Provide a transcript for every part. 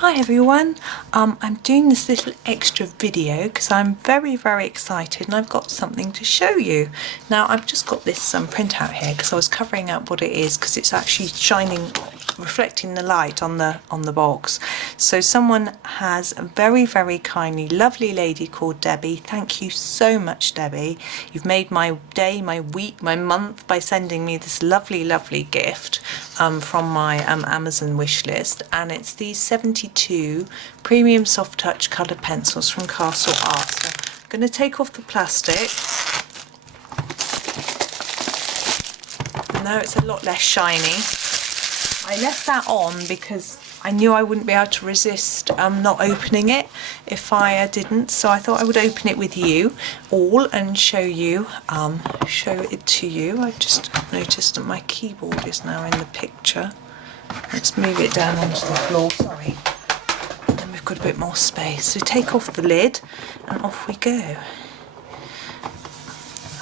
Hi everyone, I'm doing this little extra video because I'm very excited and I've got something to show you. Now I've just got this printout here because I was covering up what it is because it's actually shining, reflecting the light on the box. So someone has very kindly, lovely lady called Debbie. Thank you so much, Debbie. You've made my day, my week, my month by sending me this lovely gift from my Amazon wish list, and it's these 72 premium soft touch coloured pencils from Castle Art. So I'm going to take off the plastic. Now it's a lot less shiny. I left that on because I knew I wouldn't be able to resist not opening it if I didn't, so I thought I would open it with you all and show it to you. I just noticed that my keyboard is now in the picture. Let's move it down onto the floor, sorry. And then we've got a bit more space. So take off the lid and off we go.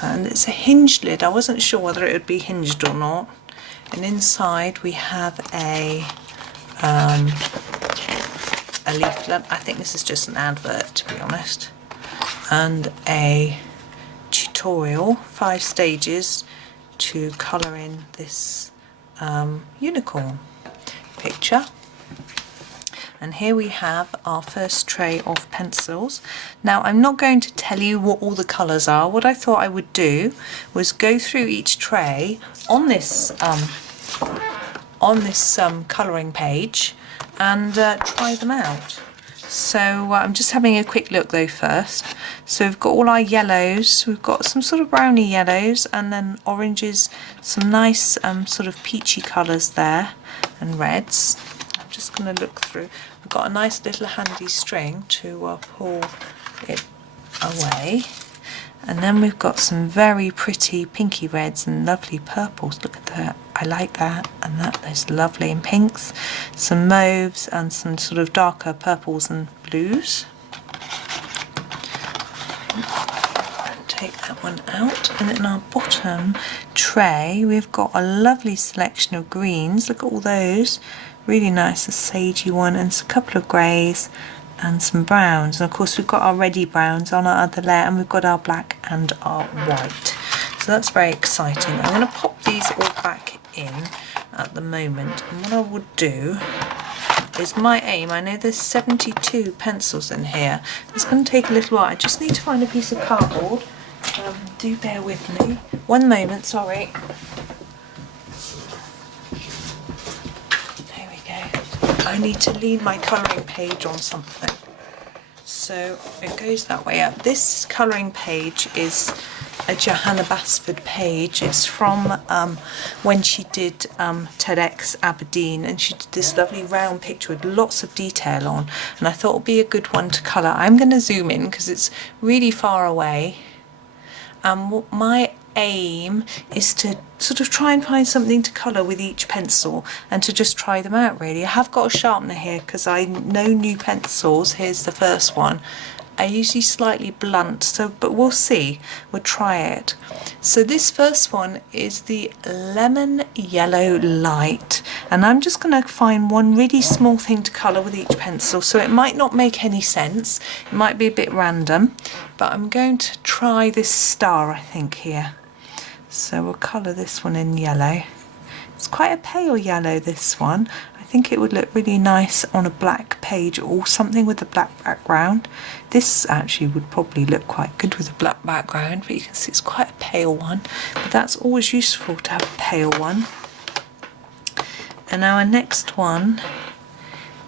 And it's a hinged lid. I wasn't sure whether it would be hinged or not. And inside we have a leaflet. I think this is just an advert, to be honest, and a tutorial, 5 stages to colour in this unicorn picture. And here we have our first tray of pencils. Now I'm not going to tell you what all the colours are. What I thought I would do was go through each tray on this colouring page and try them out. So I'm just having a quick look though first. So we've got all our yellows, we've got some sort of browny yellows and then oranges, some nice sort of peachy colours there, and reds. I'm just going to look through. We've got a nice little handy string to pull it away. And then we've got some very pretty pinky reds and lovely purples. Look at that. I like that. And that's lovely. And pinks, some mauves and some sort of darker purples and blues. And take that one out. And in our bottom tray, we've got a lovely selection of greens. Look at all those. Really nice, a sagey one, and a couple of greys and some browns. And of course we've got our reddy browns on our other layer, and we've got our black and our white. So that's very exciting. I'm going to pop these all back in at the moment, and what I would do is my aim, I know there's 72 pencils in here. It's going to take a little while. I just need to find a piece of cardboard. Do bear with me. One moment, sorry. I need to lean my colouring page on something. So it goes that way up. This colouring page is a Johanna Basford page. It's from when she did TEDx Aberdeen, and she did this lovely round picture with lots of detail on, and I thought it would be a good one to colour. I'm going to zoom in because it's really far away. What my aim is to sort of try and find something to colour with each pencil and to just try them out really. I have got a sharpener here because I know new pencils. Here's the first one. I usually slightly blunt, so but we'll see. We'll try it. So this first one is the Lemon Yellow Light, and I'm just going to find one really small thing to colour with each pencil, so it might not make any sense, it might be a bit random, but I'm going to try this star, I think, here. So we'll colour this one in yellow. It's quite a pale yellow, this one. I think it would look really nice on a black page or something with a black background. This actually would probably look quite good with a black background, but you can see it's quite a pale one. But that's always useful to have a pale one. And our next one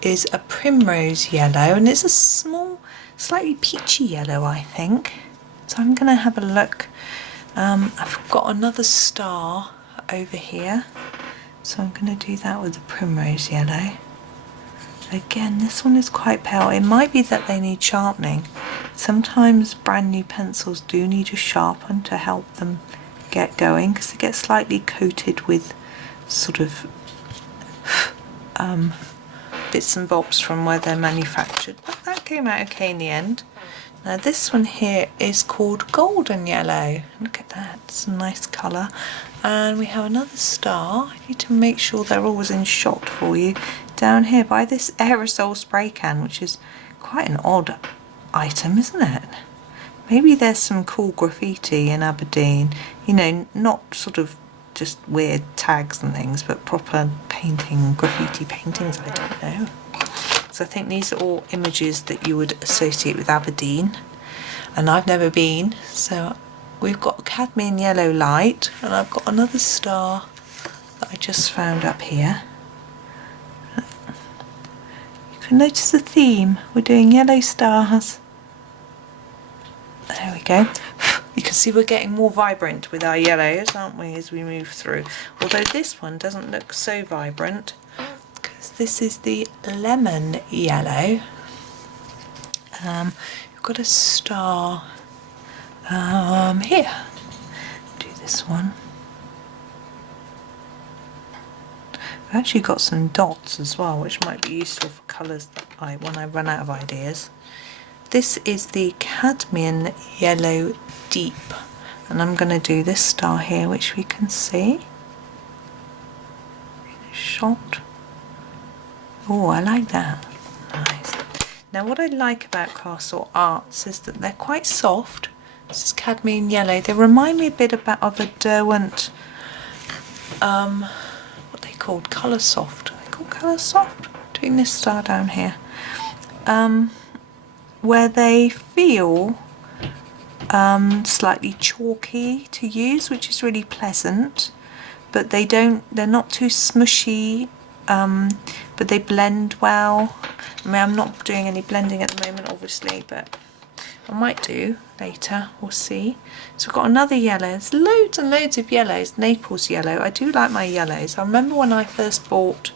is a Primrose Yellow, and it's a small, slightly peachy yellow, I think. So I'm going to have a look. I've got another star over here, so I'm going to do that with the Primrose Yellow. Again, this one is quite pale. It might be that they need sharpening. Sometimes brand new pencils do need a sharpen to help them get going, because they get slightly coated with sort of bits and bobs from where they're manufactured. But that came out okay in the end. Now this one here is called Golden Yellow. Look at that, it's a nice colour. And we have another star. I need to make sure they're always in shot for you. down here by this aerosol spray can, which is quite an odd item, isn't it? Maybe there's some cool graffiti in Aberdeen, you know, not sort of just weird tags and things, but proper painting, graffiti paintings, I don't know. So I think these are all images that you would associate with Aberdeen, and I've never been. So we've got Cadmium Yellow Light, and I've got another star that I just found up here. You can notice the theme, we're doing yellow stars. There we go. You can see we're getting more vibrant with our yellows, aren't we, as we move through. Although this one doesn't look so vibrant, because this is the Lemon Yellow. You've got a star here. Do this one. I've actually got some dots as well, which might be useful for colours that when I run out of ideas. This is the Cadmium Yellow Deep, and I'm going to do this star here, which we can see. Shot. Oh, I like that. Nice. Now what I like about Castle Arts is that they're quite soft. This is Cadmium Yellow. They remind me a bit of a Derwent, what they called, Colour Soft. Are they called Colour Soft? Doing this star down here. Where they feel slightly chalky to use, which is really pleasant, but they're not too smushy, but they blend well. I mean, I'm not doing any blending at the moment, obviously, but I might do later, we'll see. So we've got another yellow. There's loads and loads of yellows. Naples Yellow. I do like my yellows. I remember when I first bought,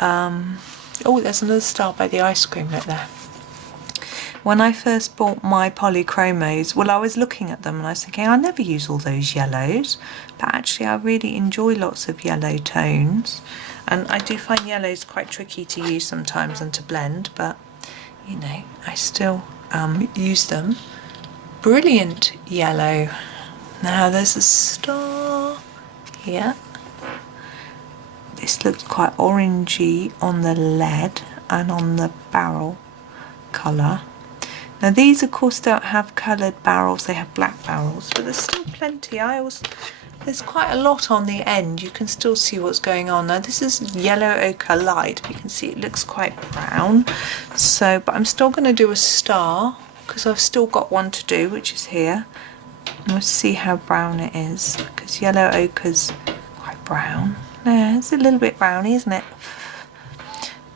oh, there's another star by the ice cream, look there. When I first bought my polychromos, well, I was looking at them and I was thinking, I never use all those yellows, but actually I really enjoy lots of yellow tones, and I do find yellows quite tricky to use sometimes and to blend, but you know, I still use them. Brilliant yellow. Now there's a star here. This looks quite orangey on the lead and on the barrel colour. Now these of course don't have coloured barrels, they have black barrels, but there's still plenty. There's quite a lot on the end, you can still see what's going on. Now this is Yellow Ochre Light, but you can see it looks quite brown. So, but I'm still going to do a star, because I've still got one to do, which is here. And we'll see how brown it is, because Yellow Ochre's quite brown. Yeah, it's a little bit browny, isn't it?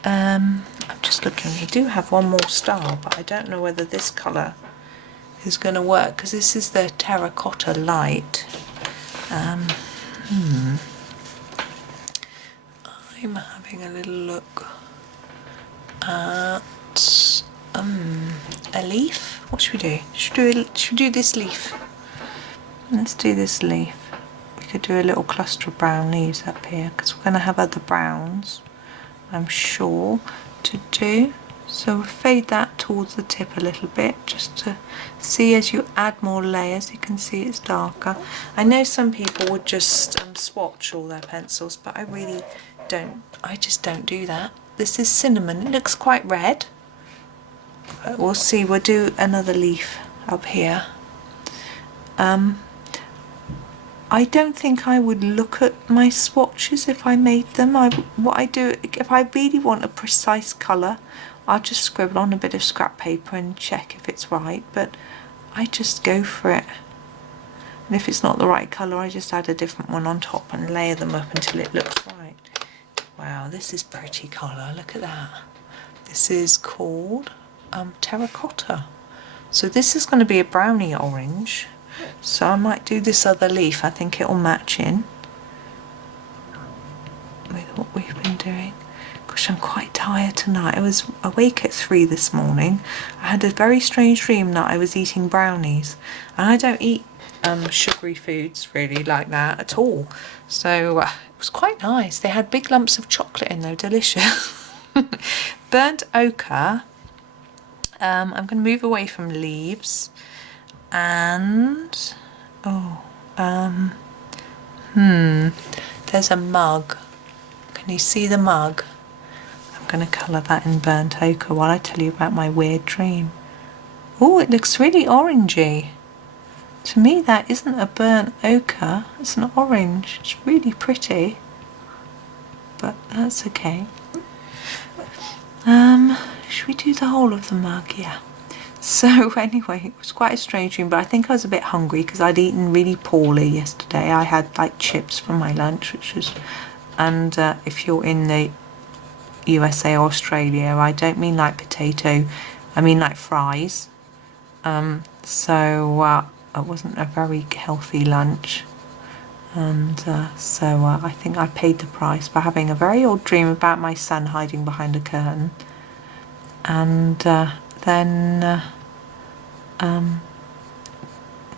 I'm just looking, we do have one more star, but I don't know whether this colour is going to work, because this is the Terracotta Light. I'm having a little look at a leaf. What should we do? Should we do this leaf? Let's do this leaf. We could do a little cluster of brown leaves up here, because we're going to have other browns, I'm sure, to do. So we'll fade that towards the tip a little bit, just to see as you add more layers, you can see it's darker. I know some people would just swatch all their pencils, but I really don't. I just don't do that. This is cinnamon. It looks quite red, but we'll see. We'll do another leaf up here. I don't think I would look at my swatches if I made them. What I do, if I really want a precise colour, I'll just scribble on a bit of scrap paper and check if it's right, but I just go for it. And if it's not the right colour, I just add a different one on top and layer them up until it looks right. Wow, this is pretty colour, look at that. This is called Terracotta. So this is going to be a brownie orange. So I might do this other leaf, I think it'll match in with what we've been doing. Gosh, I'm quite tired tonight. I was awake at 3 this morning. I had a very strange dream that I was eating brownies, and I don't eat sugary foods really like that at all. So it was quite nice. They had big lumps of chocolate in there, delicious. Burnt ochre. I'm going to move away from leaves, and there's a mug. Can you see the mug? going to colour that in burnt ochre while I tell you about my weird dream. Oh, it looks really orangey. To me that isn't a burnt ochre, it's an orange. It's really pretty, but that's okay. Should we do the whole of the mug? Yeah. So anyway, it was quite a strange dream, but I think I was a bit hungry because I'd eaten really poorly yesterday. I had like chips for my lunch, which was, and if you're in the USA or Australia, I don't mean like potato, I mean like fries. So it wasn't a very healthy lunch, and so I think I paid the price by having a very odd dream about my son hiding behind a curtain, and then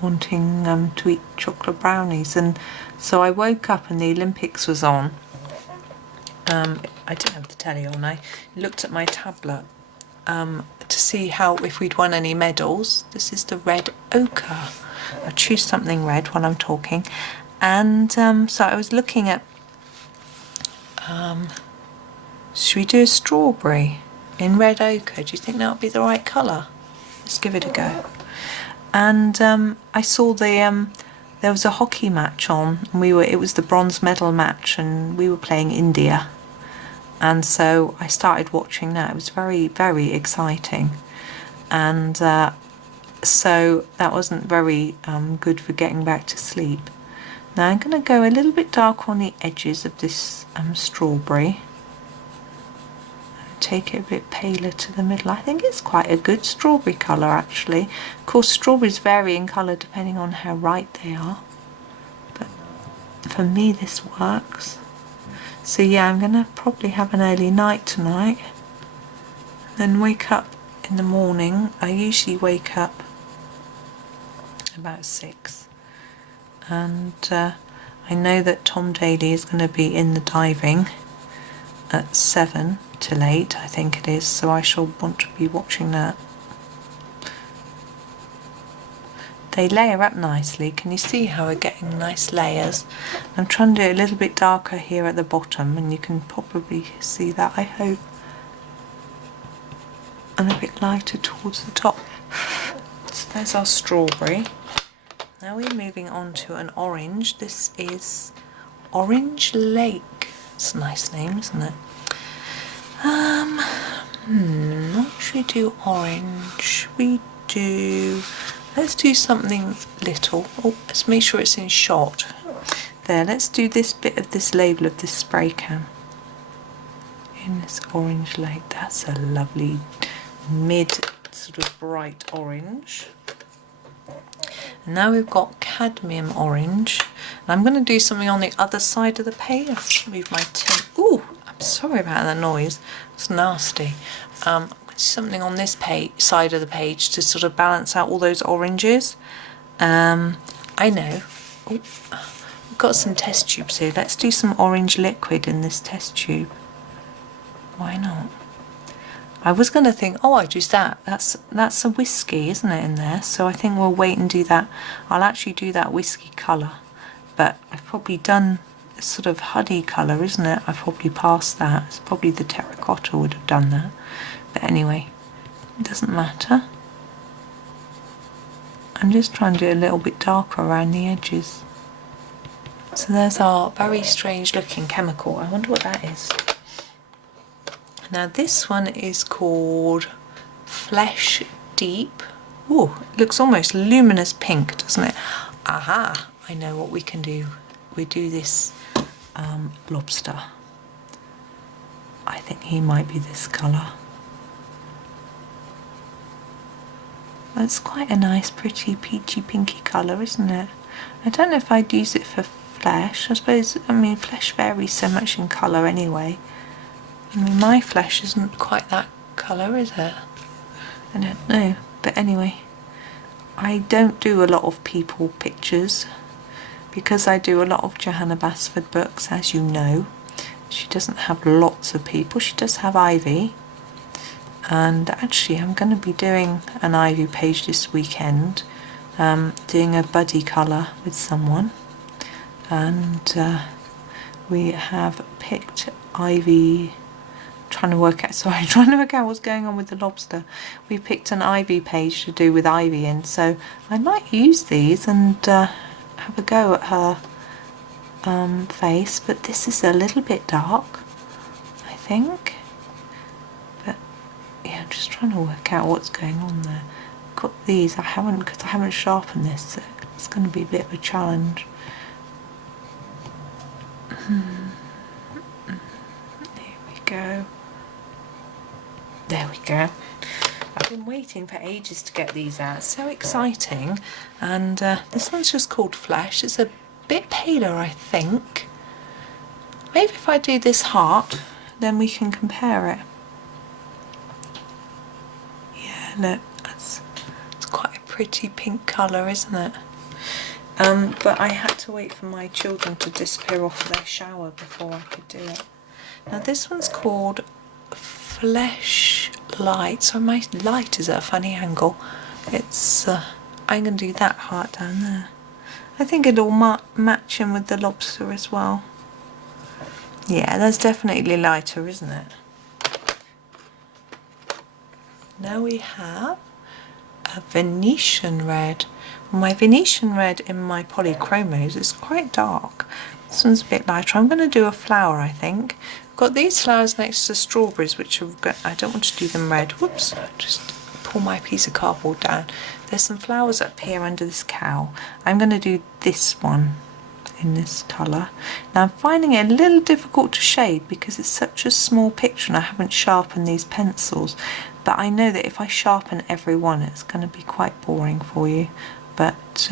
wanting to eat chocolate brownies. And so I woke up and the Olympics was on. I didn't have the telly on. I looked at my tablet to see if we'd won any medals. This is the red ochre. I'll choose something red while I'm talking. And so I was looking at, should we do a strawberry in red ochre? Do you think that would be the right colour? Let's give it a go. And I saw there was a hockey match on, and it was the bronze medal match, and we were playing India. And so I started watching that. It was very, very exciting. And so that wasn't very good for getting back to sleep. Now I'm going to go a little bit dark on the edges of this strawberry. Take it a bit paler to the middle. I think it's quite a good strawberry colour actually. Of course strawberries vary in colour depending on how ripe they are. But for me this works. So yeah, I'm going to probably have an early night tonight. Then wake up in the morning. I usually wake up about 6. And I know that Tom Daly is going to be in the diving at 7 till 8, I think it is, so I shall want to be watching that. They layer up nicely. Can you see how we're getting nice layers? I'm trying to do it a little bit darker here at the bottom, and you can probably see that, I hope, and a bit lighter towards the top. So there's our strawberry. Now we're moving on to an orange. This is Orange Lake. It's a nice name, isn't it? What should we do orange? Let's do something little. Oh, let's make sure it's in shot. There, let's do this bit of this label of this spray can. In this Orange Lake. That's a lovely mid sort of bright orange. And now we've got cadmium orange. And I'm going to do something on the other side of the page. I'll move my tin. Ooh, I'm sorry about that noise. It's nasty. I'm going to do something on this side of the page to sort of balance out all those oranges. I know. Oh, we've got some test tubes here. Let's do some orange liquid in this test tube. Why not? I was going to think, oh, I just that's a whiskey, isn't it, in there? So I think we'll wait and do that. I'll actually do that whiskey colour, but I've probably done a sort of honey colour, isn't it? I've probably passed that. It's probably the terracotta would have done that. But anyway, it doesn't matter. I'm just trying to do a little bit darker around the edges. So there's our very strange looking chemical. I wonder what that is. Now this one is called Flesh Deep. Ooh, it looks almost luminous pink, doesn't it? Aha, I know what we can do. We do this lobster. I think he might be this colour. That's quite a nice, pretty, peachy, pinky colour, isn't it? I don't know if I'd use it for flesh. I suppose, I mean, flesh varies so much in colour anyway. I mean, my flesh isn't quite that colour, is it? I don't know. But anyway, I don't do a lot of people pictures because I do a lot of Johanna Basford books, as you know. She doesn't have lots of people. She does have Ivy. And actually, I'm going to be doing an Ivy page this weekend, doing a buddy colour with someone. And we have picked Ivy trying to work out what's going on with the lobster. We picked an ivy page to do with ivy in, so I might use these and have a go at her face, but this is a little bit dark, I think. But yeah, I'm just trying to work out what's going on there. I've got these, because I haven't sharpened this, so it's going to be a bit of a challenge. Go. There we go. I've been waiting for ages to get these out. It's so exciting. And this one's just called Flesh. It's a bit paler, I think. Maybe if I do this heart, then we can compare it. Yeah, look, it's quite a pretty pink colour, isn't it? But I had to wait for my children to disappear off their shower before I could do it. Now this one's called Flesh Light. So my light is at a funny angle. It's I'm going to do that heart down there. I think it'll match in with the lobster as well. Yeah, that's definitely lighter, isn't it? Now we have a Venetian Red. My Venetian Red in my polychromos is quite dark. This one's a bit lighter. I'm going to do a flower, I think. I've got these flowers next to strawberries, which are I don't want to do them red. Whoops, just pull my piece of cardboard down. There's some flowers up here under this cow. I'm going to do this one in this colour. Now I'm finding it a little difficult to shade because it's such a small picture and I haven't sharpened these pencils. But I know that if I sharpen every one, it's going to be quite boring for you. But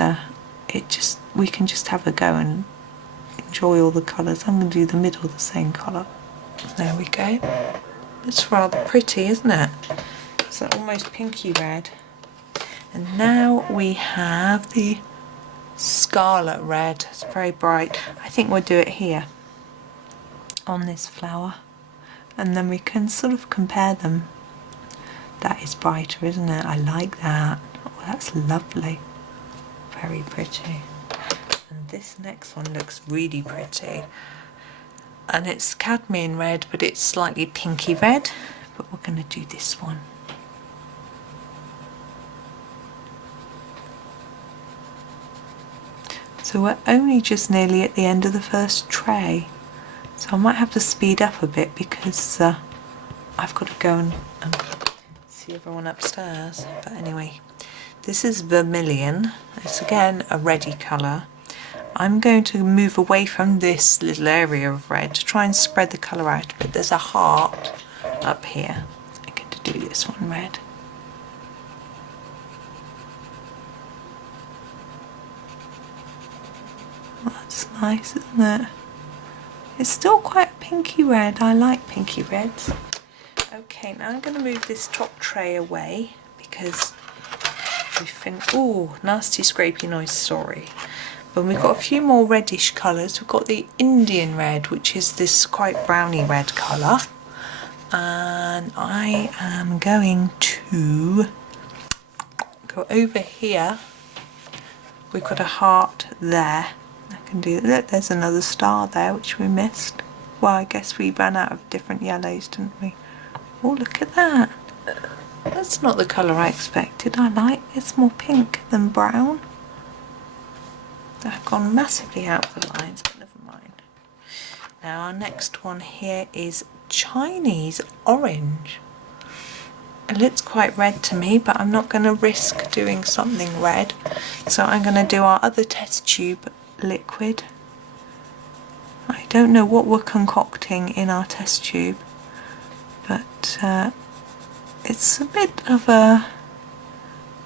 we can just have a go and enjoy all the colours. I'm going to do the middle the same colour. There we go. It's rather pretty, isn't it? It's almost pinky red. And now we have the Scarlet Red. It's very bright. I think we'll do it here on this flower. And then we can sort of compare them. That is brighter, isn't it? I like that. Oh, that's lovely. Very pretty. And this next one looks really pretty. And it's Cadmium Red, but it's slightly pinky red. But we're going to do this one. So we're only just nearly at the end of the first tray. So I might have to speed up a bit because I've got to go and see everyone upstairs. But anyway, this is Vermilion. It's again a reddy colour. I'm going to move away from this little area of red to try and spread the colour out. But there's a heart up here. I'm going to do this one red. That's nice, isn't it? It's still quite pinky red. I like pinky reds. Okay, now I'm going to move this top tray away because we think, ooh, nasty scrapey noise, sorry. But we've got a few more reddish colours. We've got the Indian Red, which is this quite browny red colour. And I am going to go over here. We've got a heart there. I can do that. There's another star there, which we missed. Well, I guess we ran out of different yellows, didn't we? Oh, look at that. That's not the colour I expected. I like it's more pink than brown. I've gone massively out of the lines, but never mind. Now our next one here is Chinese Orange. It looks quite red to me, but I'm not going to risk doing something red. So I'm going to do our other test tube liquid. I don't know what we're concocting in our test tube, but it's a bit of a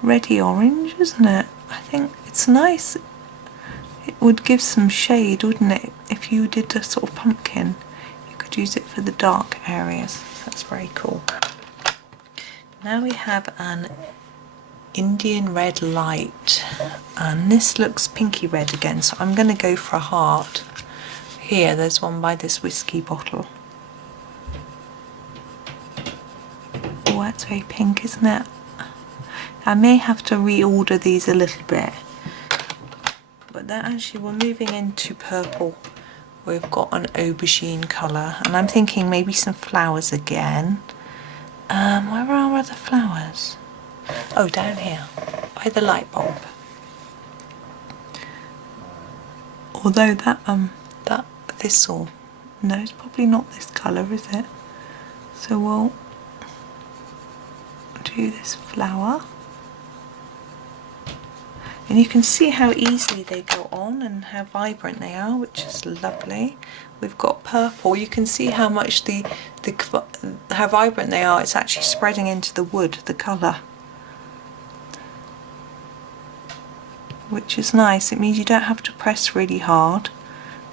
reddy orange, isn't it? I think it's nice. It would give some shade, wouldn't it? If you did a sort of pumpkin, you could use it for the dark areas. That's very cool. Now we have an Indian Red Light, and this looks pinky red again, so I'm going to go for a heart. Here, there's one by this whiskey bottle. Oh, that's very pink, isn't it? I may have to reorder these a little bit. But then actually we're moving into purple we've got an aubergine colour, and I'm thinking maybe some flowers again. Where are other flowers? Oh, down here, by the light bulb. Although that thistle, no, it's probably not this colour, is it? So we'll do this flower. And you can see how easily they go on and how vibrant they are, which is lovely. We've got purple. You can see how much how vibrant they are. It's actually spreading into the wood, the colour, which is nice. It means you don't have to press really hard,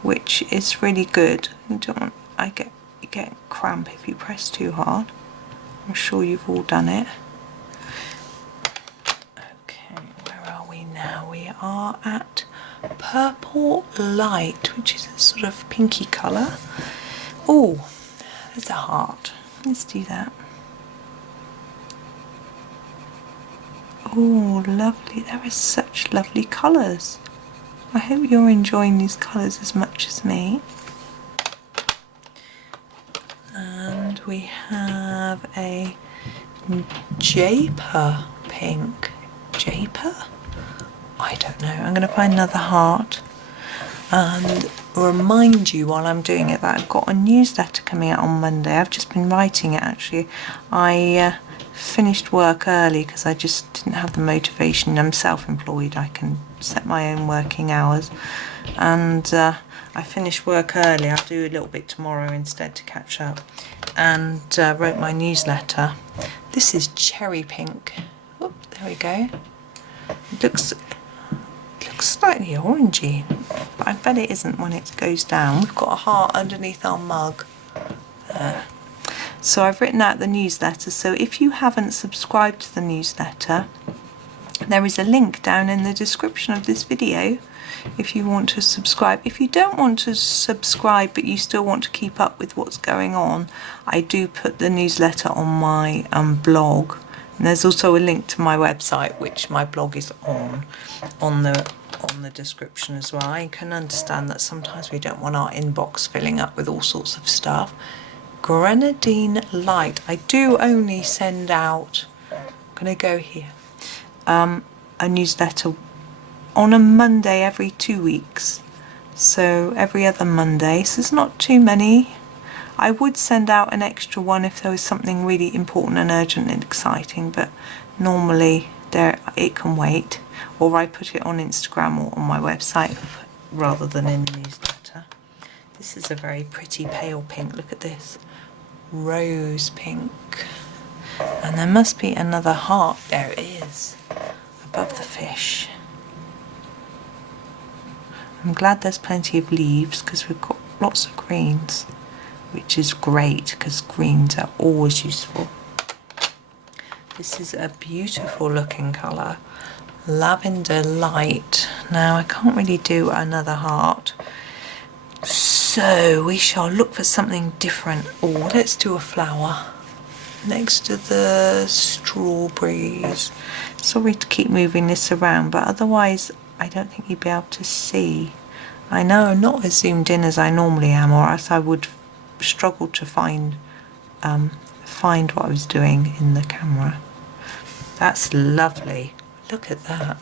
which is really good. You don't want, you get cramp if you press too hard. I'm sure you've all done it. Now we are at Purple Light, which is a sort of pinky colour. Oh, there's a heart. Let's do that. Oh, lovely. There are such lovely colours. I hope you're enjoying these colours as much as me. And we have a Japer pink. Japer? I don't know. I'm going to find another heart and remind you while I'm doing it that I've got a newsletter coming out on Monday. I've just been writing it actually. I finished work early because I just didn't have the motivation. I'm self-employed. I can set my own working hours, and I finished work early. I'll do a little bit tomorrow instead to catch up, and wrote my newsletter. This is cherry pink. Oh, there we go. It looks slightly orangey, but I bet it isn't when it goes down. We've got a heart underneath our mug there. So I've written out the newsletter, so if you haven't subscribed to the newsletter, there is a link down in the description of this video if you want to subscribe. If you don't want to subscribe but you still want to keep up with what's going on, I do put the newsletter on my blog. And there's also a link to my website, which my blog is on the description as well. I can understand that sometimes we don't want our inbox filling up with all sorts of stuff. Grenadine Light. I do only send out, I'm going to go here, a newsletter on a Monday every 2 weeks. So every other Monday. So there's not too many. I would send out an extra one if there was something really important and urgent and exciting, but normally it can wait, or I put it on Instagram or on my website rather than in the newsletter. This is a very pretty pale pink. Look at this. Rose pink. And there must be another heart. There it is, above the fish. I'm glad there's plenty of leaves because we've got lots of greens, which is great because greens are always useful. This is a beautiful looking colour, Lavender Light. Now I can't really do another heart, so we shall look for something different. Oh, let's do a flower next to the strawberries. Sorry to keep moving this around, but otherwise I don't think you'd be able to see. I know I'm not as zoomed in as I normally am, or else I would struggled to find what I was doing in the camera. That's lovely. Look at that.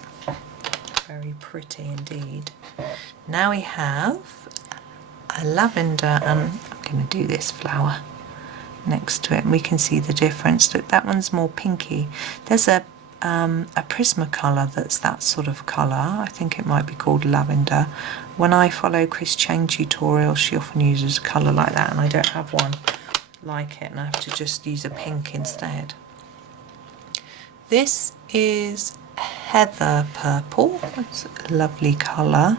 Very pretty indeed. Now we have a lavender, and I'm going to do this flower next to it, and we can see the difference. Look, that one's more pinky. There's a Prismacolor that's that sort of colour. I think it might be called lavender. When I follow Chris Chang tutorials, she often uses a colour like that, and I don't have one like it, and I have to just use a pink instead. This is Heather Purple. It's a lovely colour.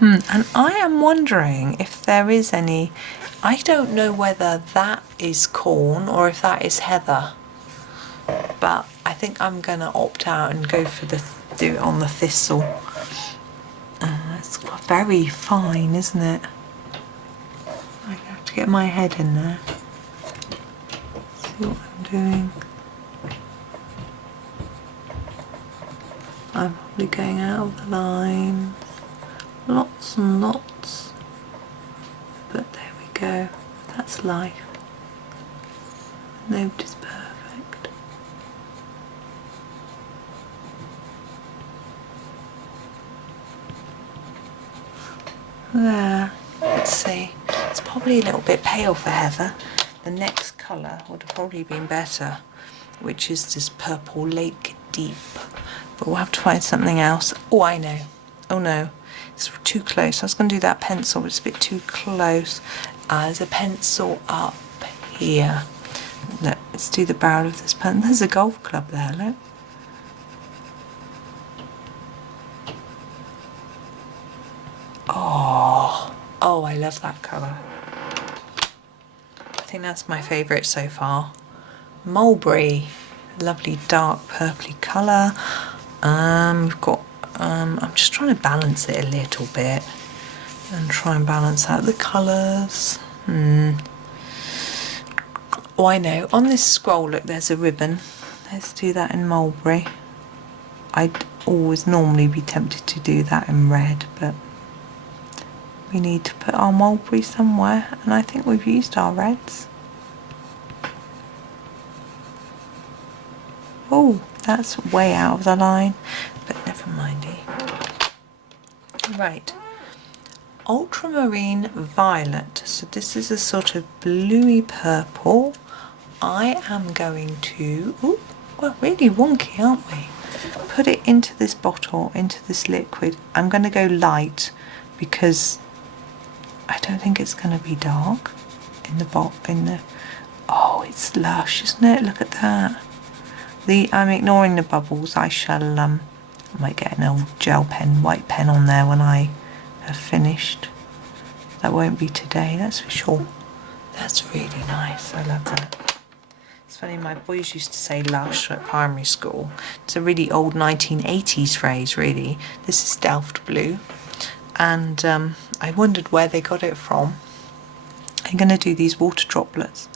And I am wondering if there is any, I don't know whether that is corn or if that is heather, but I think I'm going to opt out and go for do it on the thistle. It's very fine, isn't it? I have to get my head in there. See what I'm doing. I'm probably going out of the lines. Lots and lots. life. Nobody's perfect. There, let's see. It's probably a little bit pale for Heather. The next colour would have probably been better, which is this purple lake deep. But we'll have to find something else. Oh, I know. Oh no, it's too close. I was going to do that pencil, but it's a bit too close. There's a pencil up here. Look, let's do the barrel of this pen. There's a golf club there, look. Oh, I love that colour. I think that's my favourite so far. Mulberry, lovely dark purpley colour. We've got, I'm just trying to balance it a little bit and try and balance out the colours. Oh, I know, on this scroll, look, there's a ribbon. Let's do that in mulberry. I'd always normally be tempted to do that in red, but we need to put our mulberry somewhere, and I think we've used our reds. Oh, that's way out of the line, but never mindy. Right, ultramarine violet. So this is a sort of bluey purple. I am going to, ooh, we're really wonky, aren't we? Put it into this bottle, into this liquid. I'm going to go light because I don't think it's going to be dark in the oh, it's lush, isn't it? Look at that. I'm ignoring the bubbles. I shall I might get an old gel pen, white pen on there when I have finished. That won't be today, that's for sure. That's really nice. I love that. It's funny, my boys used to say lush at primary school. It's a really old 1980s phrase, really. This is Delft blue. And I wondered where they got it from. I'm going to do these water droplets.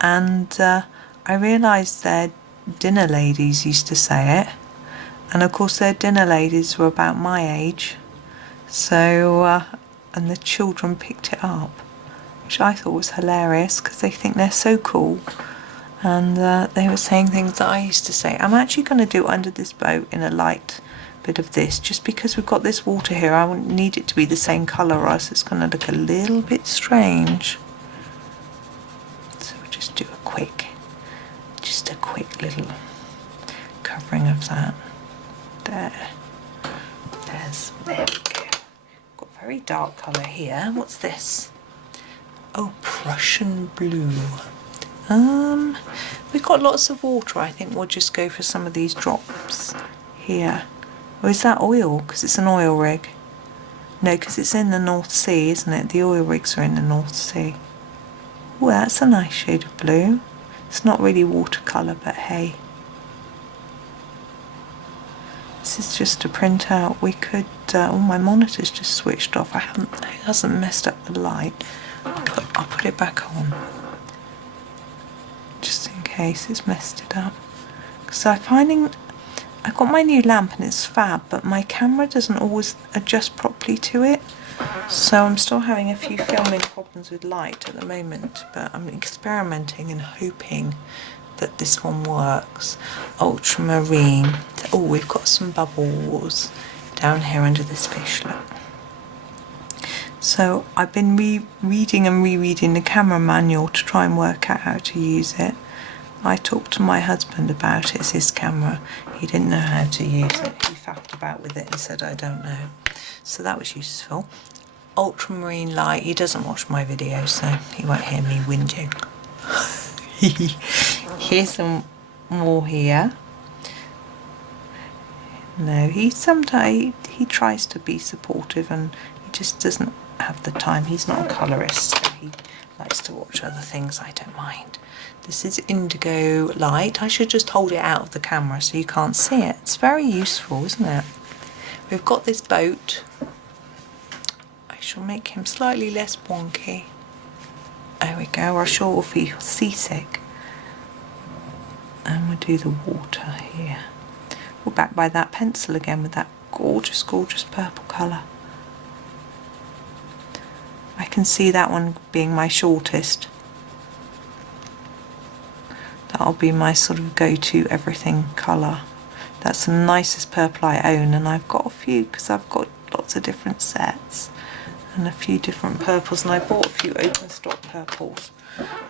And I realised their dinner ladies used to say it. And of course their dinner ladies were about my age. So, and the children picked it up, which I thought was hilarious because they think they're so cool. And they were saying things that I used to say. I'm actually going to do under this boat in a light bit of this, just because we've got this water here. I wouldn't need it to be the same colour or else it's going to look a little bit strange. So we'll just do a quick little covering of that. There we go. Got a very dark colour here. What's this? Oh, Prussian blue. We've got lots of water. I think we'll just go for some of these drops here. Or is that oil? Because it's an oil rig. No, because it's in the North Sea, isn't it? The oil rigs are in the North Sea. Oh, that's a nice shade of blue. It's not really watercolour, but hey. This is just a printout. We could, oh, my monitor's just switched off. It hasn't messed up the light. I'll put it back on. Just in case it's messed it up. Because I'm finding, I've got my new lamp and it's fab, but my camera doesn't always adjust properly to it. So I'm still having a few filming problems with light at the moment, but I'm experimenting and hoping that this one works. Ultramarine. Oh, we've got some bubbles down here under this fish, look. So I've been reading and rereading the camera manual to try and work out how to use it. I talked to my husband about it. It's his camera. He didn't know how to use it. He faffed about with it and said, I don't know. So that was useful. Ultramarine light. He doesn't watch my videos, so he won't hear me whinging. Here's some more here. No, he tries to be supportive and he just doesn't have the time. He's not a colourist, so he likes to watch other things. I don't mind. This is Indigo Light. I should just hold it out of the camera so you can't see it. It's very useful, isn't it? We've got this boat. I shall make him slightly less wonky. There we go. I'm sure we'll feel seasick. And we'll do the water here. We're back by that pencil again with that gorgeous, gorgeous purple colour. I can see that one being my shortest. That'll be my sort of go-to everything colour. That's the nicest purple I own, and I've got a few because I've got lots of different sets and a few different purples, and I bought a few open stock purples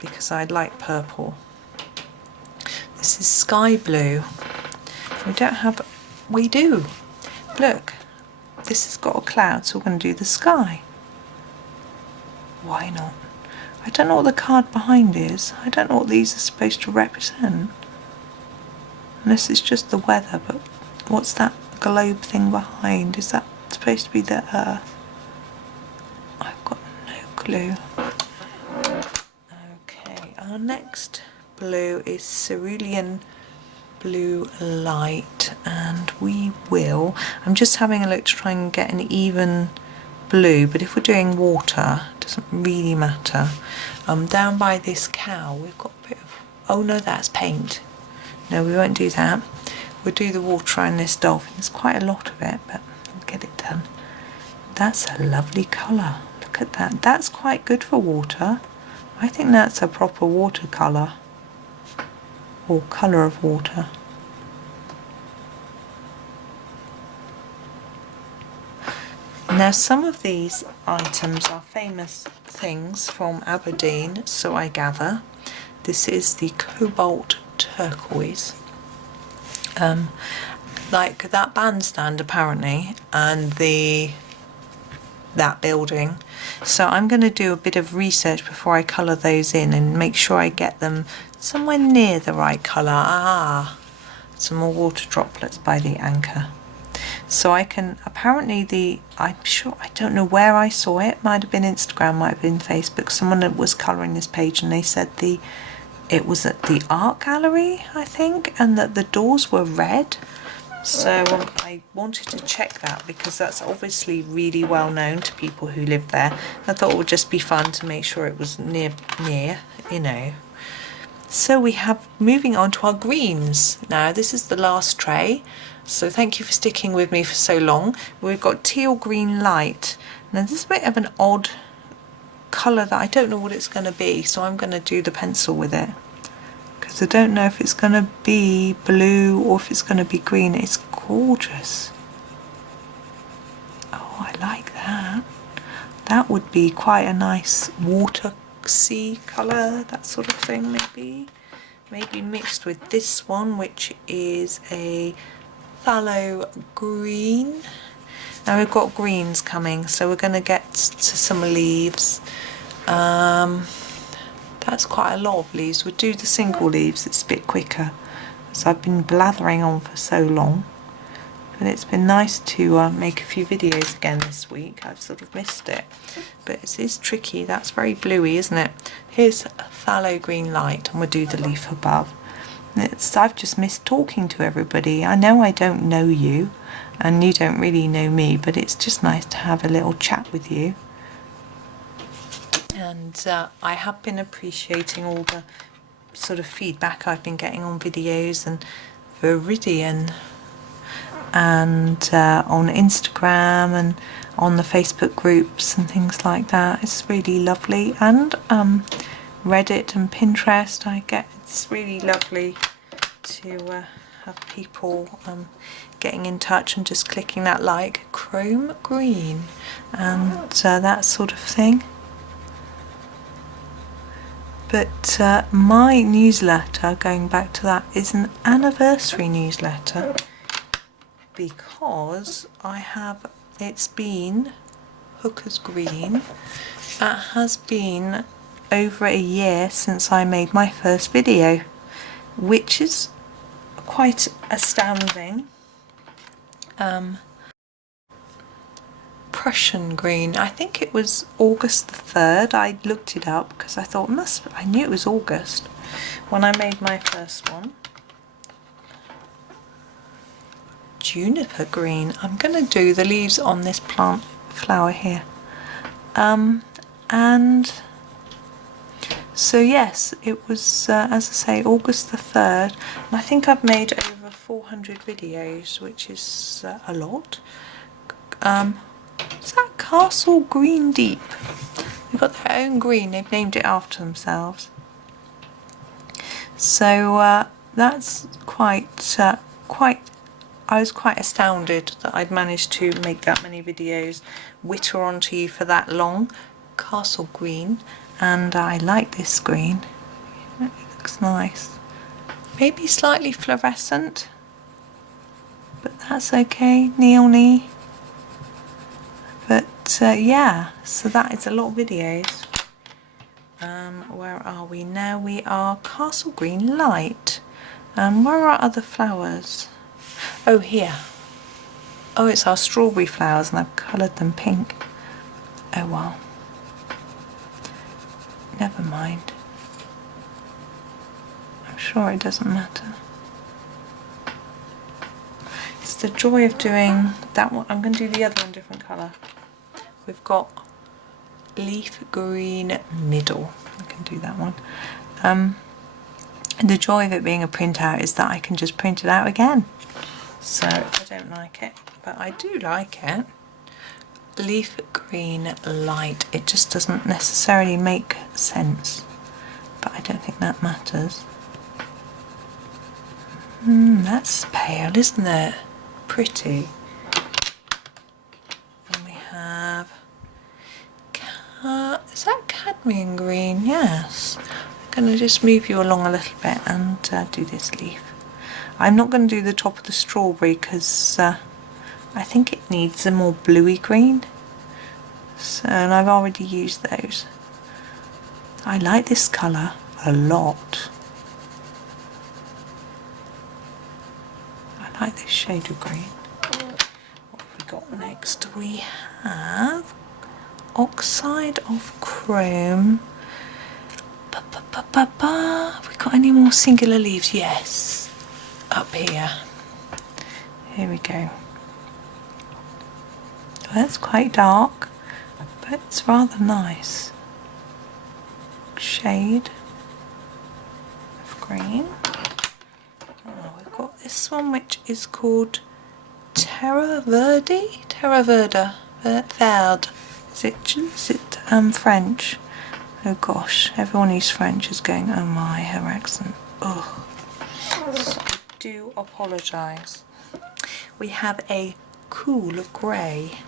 because I like purple. This is sky blue. We don't have, we do. Look, this has got a cloud, so we're going to do the sky. Why not? I don't know what the card behind is. I don't know what these are supposed to represent. Unless it's just the weather, but what's that globe thing behind? Is that supposed to be the Earth? I've got no clue. Okay, our next blue is Cerulean Blue Light, and we will, I'm just having a look to try and get an even blue, but if we're doing water, it doesn't really matter. Down by this cow, we've got a bit of, oh no, that's paint. No, we won't do that. We'll do the water on this dolphin. There's quite a lot of it, but we'll get it done. That's a lovely colour. Look at that. That's quite good for water. I think that's a proper watercolour, or colour of water. Now, some of these items are famous things from Aberdeen, so I gather. This is the Cobalt Turquoise. Like that bandstand apparently, and that building. So I'm going to do a bit of research before I colour those in and make sure I get them somewhere near the right colour. Ah, some more water droplets by the anchor. So I can, apparently I'm sure, I don't know where I saw it, might have been Instagram, might have been Facebook, someone that was colouring this page, and they said it was at the art gallery, I think, and that the doors were red. So I wanted to check that because that's obviously really well known to people who live there. I thought it would just be fun to make sure it was near, you know. So we have, moving on to our greens. Now this is the last tray, so thank you for sticking with me for so long. We've got Teal Green Light. Now this is a bit of an odd colour that I don't know what it's going to be, so I'm going to do the pencil with it because I don't know if it's going to be blue or if it's going to be green. It's gorgeous. Oh, I like that. That would be quite a nice water sea colour, that sort of thing, maybe mixed with this one, which is a phthalo green. Now we've got greens coming, so we're going to get to some leaves. That's quite a lot of leaves. We'll do the single leaves, it's a bit quicker, so I've been blathering on for so long. But it's been nice to make a few videos again this week. I've sort of missed it, but it is tricky. That's very bluey, isn't it? Here's Phthalo Green Light, and we'll do the leaf above. I've just missed talking to everybody. I know I don't know you, and you don't really know me, but it's just nice to have a little chat with you. And I have been appreciating all the sort of feedback I've been getting on videos and Viridian, and on Instagram and on the Facebook groups and things like that. It's really lovely, and Reddit and Pinterest. It's really lovely to have people getting in touch and just clicking that like, chrome green, and that sort of thing. But my newsletter, going back to that, is an anniversary newsletter, because it's been Hooker's Green. It has been over a year since I made my first video, which is quite astounding. Prussian green, I think it was August the 3rd. I looked it up because I thought I knew it was August when I made my first one. Juniper green. I'm going to do the leaves on this flower here. And so yes, it was, as I say, August the 3rd. And I think I've made over 400 videos, which is a lot. Is that Castle Green Deep? They've got their own green. They've named it after themselves. So that's quite, I was quite astounded that I'd managed to make that many videos, whitter onto you for that long. Castle green, and I like this green, it looks nice. Maybe slightly fluorescent, but that's okay, neon-y. But yeah, so that is a lot of videos. Where are we now? We are Castle Green Light. Where are other flowers? Oh, here. Oh, it's our strawberry flowers, and I've coloured them pink. Oh well. Never mind. I'm sure it doesn't matter. It's the joy of doing that one. I'm going to do the other one different colour. We've got leaf green middle. I can do that one. And the joy of it being a printout is that I can just print it out again. So if I don't like it, but I do like it. Leaf green light. It just doesn't necessarily make sense, but I don't think that matters. That's pale, isn't it? Pretty. And we have is that cadmium green? Yes. I'm going to just move you along a little bit and do this leaf. I'm not going to do the top of the strawberry because I think it needs a more bluey green. So, and I've already used those. I like this colour a lot. I like this shade of green. What have we got next? We have Oxide of Chrome. Have we got any more singular leaves? Yes. Up here. Here we go. Well, that's quite dark, but it's rather nice. Shade of green. Oh, we've got this one which is called Terra Verde? Terra Verde. Verde. Is it French? Oh gosh, everyone who's French is going, oh my, her accent. Ugh. So I do apologise. We have a cool grey.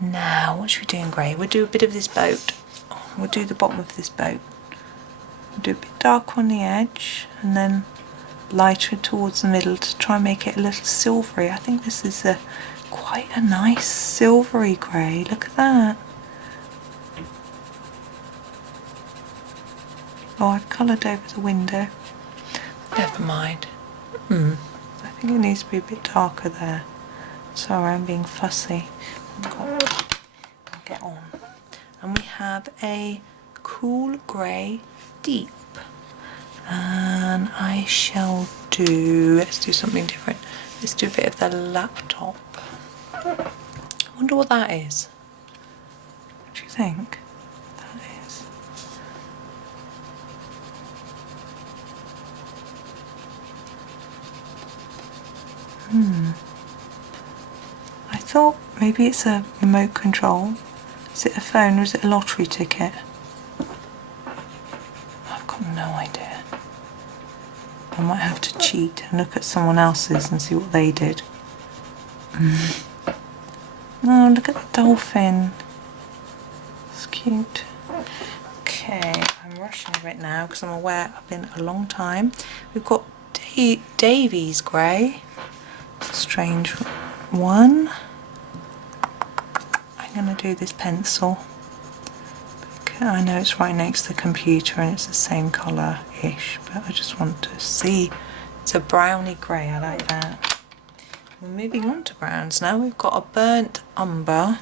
Now, what should we do in grey? We'll do a bit of this boat. We'll do the bottom of this boat. We'll do a bit darker on the edge and then lighter towards the middle to try and make it a little silvery. I think this is quite a nice silvery grey. Look at that. Oh, I've coloured over the window. Never mind. I think it needs to be a bit darker there. Sorry, I'm being fussy. I'll get on. And we have a cool grey deep. And I shall do, let's do something different. Let's do a bit of the laptop. I wonder what that is. What do you think that is? I thought maybe it's a remote control. Is it a phone or is it a lottery ticket? I've got no idea. I might have to cheat and look at someone else's and see what they did. Oh, look at the dolphin. It's cute. Okay, I'm rushing a bit now because I'm aware I've been a long time. We've got Davies grey. Strange one. I'm going to do this pencil. I know it's right next to the computer and it's the same colour-ish, but I just want to see. It's a browny grey, I like that. We're moving on to browns now. We've got a burnt umber,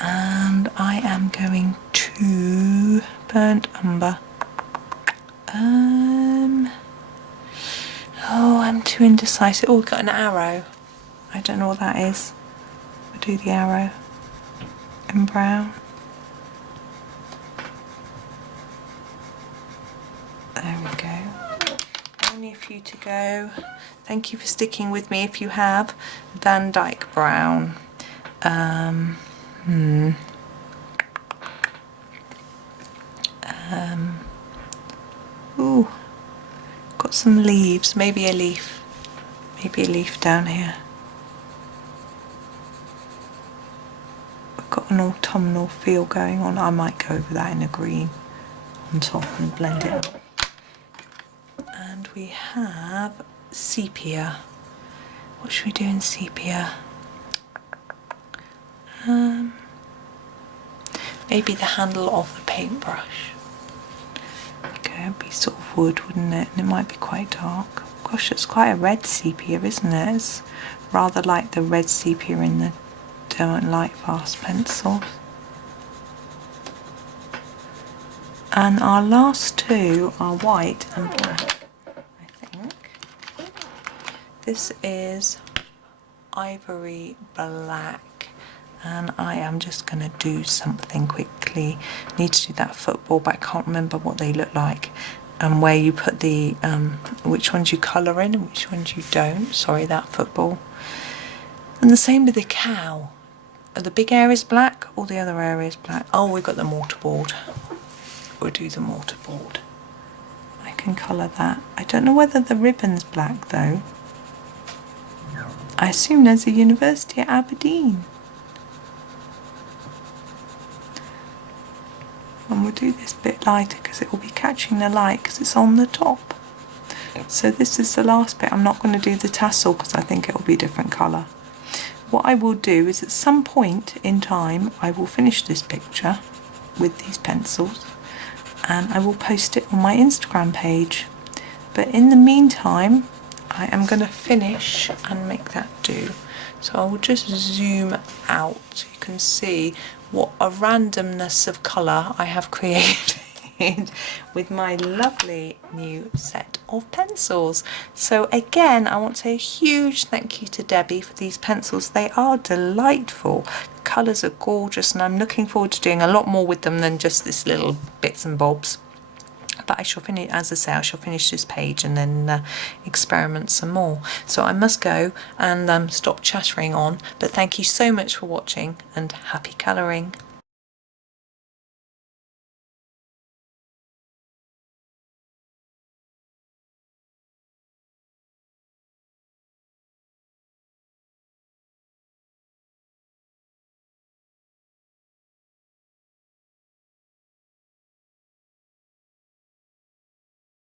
and I am going to burnt umber. Oh, I'm too indecisive. Oh, we've got an arrow. I don't know what that is. We'll do the arrow in brown. There we go. Only a few to go. Thank you for sticking with me if you have. Van Dyke brown. Ooh, got some leaves, maybe a leaf down here. I've got an autumnal feel going on. I might go over that in a green on top and blend it out. And we have sepia. What should we do in sepia? Maybe the handle of the paintbrush. Okay, it'd be sort of wood, wouldn't it? And it might be quite dark. Gosh, it's quite a red sepia, isn't it? It's rather like the red sepia in the Don't Light Fast pencils. And our last two are white and black, I think. This is Ivory Black, and I am just going to do something quickly. Need to do that football, but I can't remember what they look like, and where you put the which ones you colour in and which ones you don't. Sorry, that football. And the same with the cow. Are the big areas black or the other areas black? Oh, we've got the mortarboard. We'll do the mortarboard. I can colour that. I don't know whether the ribbon's black though. I assume there's a university at Aberdeen. And we'll do this bit lighter because it will be catching the light because it's on the top. So this is the last bit. I'm not going to do the tassel because I think it will be a different colour. What I will do is at some point in time I will finish this picture with these pencils and I will post it on my Instagram page. But in the meantime I am going to finish and make that do. So I will just zoom out so you can see what a randomness of colour I have created with my lovely new set of pencils. So again, I want to say a huge thank you to Debbie for these pencils. They are delightful. The colours are gorgeous and I'm looking forward to doing a lot more with them than just this little bits and bobs. But I shall finish, as I say, I shall finish this page and then experiment some more. So I must go and stop chattering on. But thank you so much for watching and happy colouring.